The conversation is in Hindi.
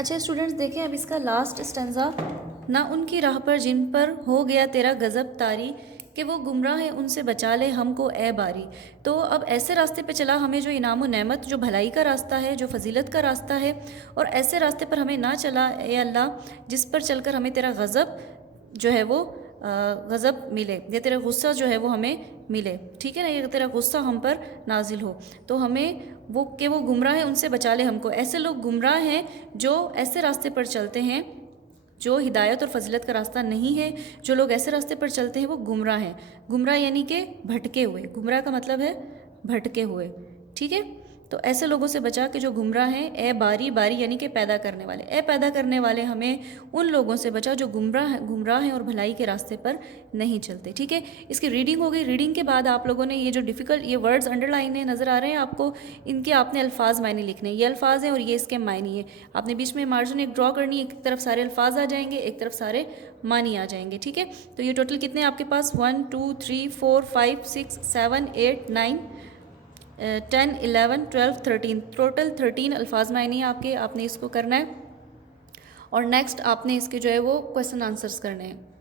अच्छा स्टूडेंट्स देखें अब इसका लास्ट स्टेंजा, ना उनकी राह पर जिन पर हो गया तेरा गज़ब तारी, कि वो गुमराह है उनसे बचा ले हमको ए बारी। तो अब ऐसे रास्ते पे चला हमें जो इनाम व नेमत, जो भलाई का रास्ता है, जो फजीलत का रास्ता है, और ऐसे रास्ते पर हमें ना चला ए अल्लाह जिस पर चलकर हमें तेरा गज़ब जो है वो गज़ब मिले, या तेरा गुस्सा जो है वो हमें मिले, ठीक है ना, ये तेरा गुस्सा हम पर नाजिल हो। तो हमें वो गुमराह है उनसे बचा ले हमको। ऐसे लोग गुमराह हैं जो ऐसे रास्ते पर चलते हैं जो हिदायत और फजीलत का रास्ता नहीं है। जो लोग ऐसे रास्ते पर चलते हैं वो गुमराह हैं। गुमराह यानी कि भटके हुए, गुमराह का मतलब है भटके हुए, ठीक है। तो ऐसे लोगों से बचा के जो गुमराह हैं। ए बारी, बारी यानी कि पैदा करने वाले, ए पैदा करने वाले, हमें उन लोगों से बचा जो गुमराह हैं और भलाई के रास्ते पर नहीं चलते, ठीक है। इसकी रीडिंग हो गई। रीडिंग के बाद आप लोगों ने ये जो डिफ़िकल्ट ये वर्ड्स अंडरलाइन है नज़र आ रहे हैं आपको, इनके आपने अल्फाज मायने लिखने हैं। ये अल्फाज हैं और ये इसके मायने हैं। आपने बीच में मार्जिन एक ड्रॉ करनी है, एक तरफ सारे अल्फाज आ जाएंगे, एक तरफ सारे मानी आ जाएंगे, ठीक है। तो ये टोटल कितने आपके पास 1 2 3 4 5 6 7 8 9 10 11 12 13, टोटल 13 अल्फाज मायने हैं आपके। आपने इसको करना है और नेक्स्ट आपने इसके जो है वो क्वेश्चन आंसर्स करने हैं।